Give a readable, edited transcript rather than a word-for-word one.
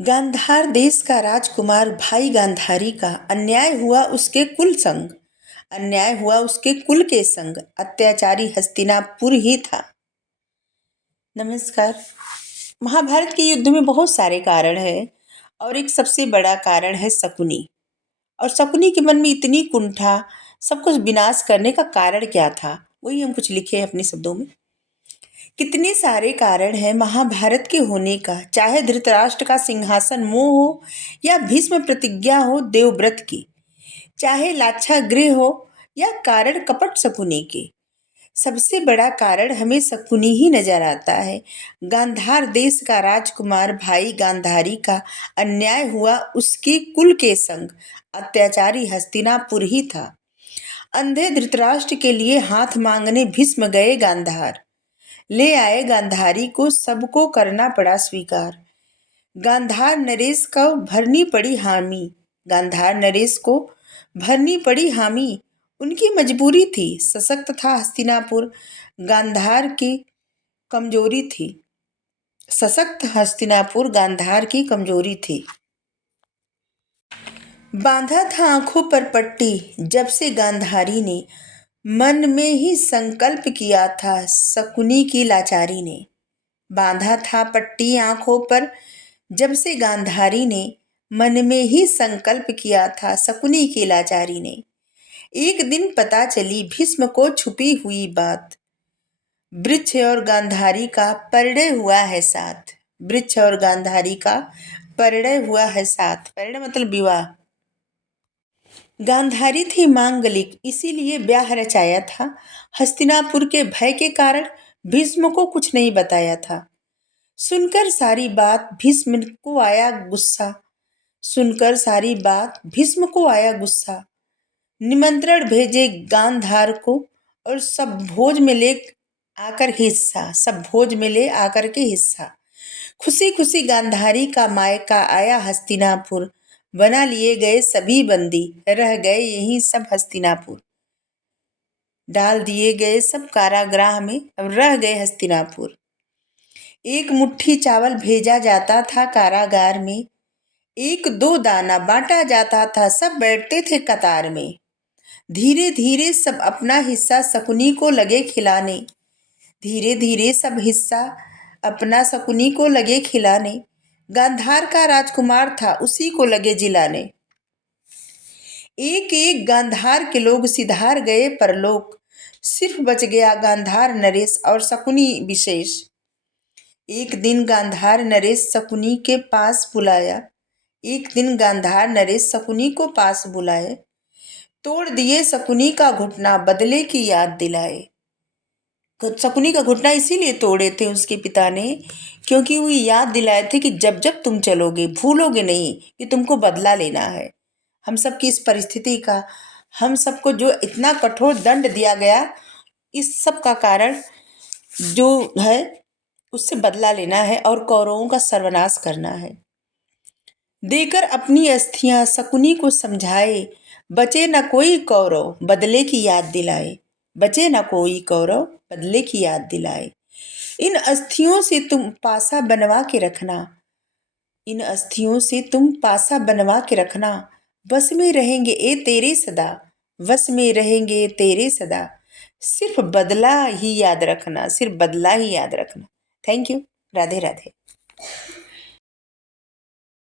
गांधार देश का राजकुमार भाई गांधारी का अन्याय हुआ उसके कुल संग। अन्याय हुआ उसके कुल के संग, अत्याचारी हस्तिनापुर ही था। नमस्कार। महाभारत के युद्ध में बहुत सारे कारण हैं और एक सबसे बड़ा कारण है शकुनी। और शकुनी के मन में इतनी कुंठा, सब कुछ विनाश करने का कारण क्या था, वही हम कुछ लिखे हैं अपने शब्दों में। कितने सारे कारण हैं महाभारत के होने का, चाहे धृतराष्ट्र का सिंहासन मोह हो या भीष्म प्रतिज्ञा हो देवव्रत की, चाहे लाक्षागृह हो या कारण कपट शकुनी के। सबसे बड़ा कारण हमें शकुनी ही नजर आता है। गांधार देश का राजकुमार भाई गांधारी का अन्याय हुआ उसके कुल के संग, अत्याचारी हस्तिनापुर ही था। अंधे धृतराष्ट्र के लिए हाथ मांगने भीष्म गए गांधार, ले आए गांधारी को, सबको करना पड़ा स्वीकार। गांधार नरेश को भरनी पड़ी हामी, गांधार नरेश को भरनी पड़ी हामी, उनकी मजबूरी थी। सशक्त था हस्तिनापुर, गांधार की कमजोरी थी। सशक्त हस्तिनापुर गांधार की कमजोरी थी। बांधा था आंखों पर पट्टी जब से गांधारी ने, मन में ही संकल्प किया था शकुनी की लाचारी ने। बांधा था पट्टी आंखों पर जब से गांधारी ने, मन में ही संकल्प किया था शकुनी की लाचारी ने। एक दिन पता चली भीष्म को छुपी हुई बात, वृक्ष और गांधारी का परिणय हुआ है साथ। वृक्ष और गांधारी का परिणय हुआ है साथ, परिणय मतलब विवाह। गांधारी थी मांगलिक, इसीलिए ब्याह रचाया था। हस्तिनापुर के भय के कारण भीष्म को कुछ नहीं बताया था। सुनकर सारी बात भीष्म को आया गुस्सा, सुनकर सारी बात भीष्म को आया गुस्सा। निमंत्रण भेजे गांधार को और सब भोज में ले आकर हिस्सा, सब भोज में ले आकर के हिस्सा। खुशी खुशी गांधारी का मायका आया हस्तिनापुर, बना लिए गए सभी बंदी, रह गए यहीं सब हस्तिनापुर। डाल दिए गए सब कारागृह में, अब रह गए हस्तिनापुर। एक मुट्ठी चावल भेजा जाता था कारागार में, एक दो दाना बांटा जाता था, सब बैठते थे कतार में। धीरे धीरे सब अपना हिस्सा शकुनी को लगे खिलाने, धीरे धीरे सब हिस्सा अपना शकुनी को लगे खिलाने। गांधार का राजकुमार था, उसी को लगे जिलाने। एक एक गांधार के लोग सिधार गए परलोक, सिर्फ बच गया गांधार नरेश और शकुनी विशेष। एक दिन गांधार नरेश शकुनी के पास बुलाया, एक दिन गांधार नरेश शकुनी को पास बुलाए। तोड़ दिए शकुनी का घुटना, बदले की याद दिलाए। शकुनी का घुटना इसीलिए तोड़े थे उसके पिता ने, क्योंकि वो याद दिलाए थे कि जब जब तुम चलोगे भूलोगे नहीं कि तुमको बदला लेना है। हम सब की इस परिस्थिति का, हम सबको जो इतना कठोर दंड दिया गया, इस सब का कारण जो है उससे बदला लेना है और कौरवों का सर्वनाश करना है। देकर अपनी अस्थियां शकुनी को समझाए, बचे न कोई कौरव बदले की याद दिलाए, बचे न कोई कौरव बदले की याद दिलाए। इन अस्थियों से तुम पासा बनवा के रखना, इन अस्थियों से तुम पासा बनवा के रखना, बस में रहेंगे ए तेरे सदा, बस में रहेंगे तेरे सदा। सिर्फ बदला ही याद रखना, सिर्फ बदला ही याद रखना। Thank you. राधे राधे।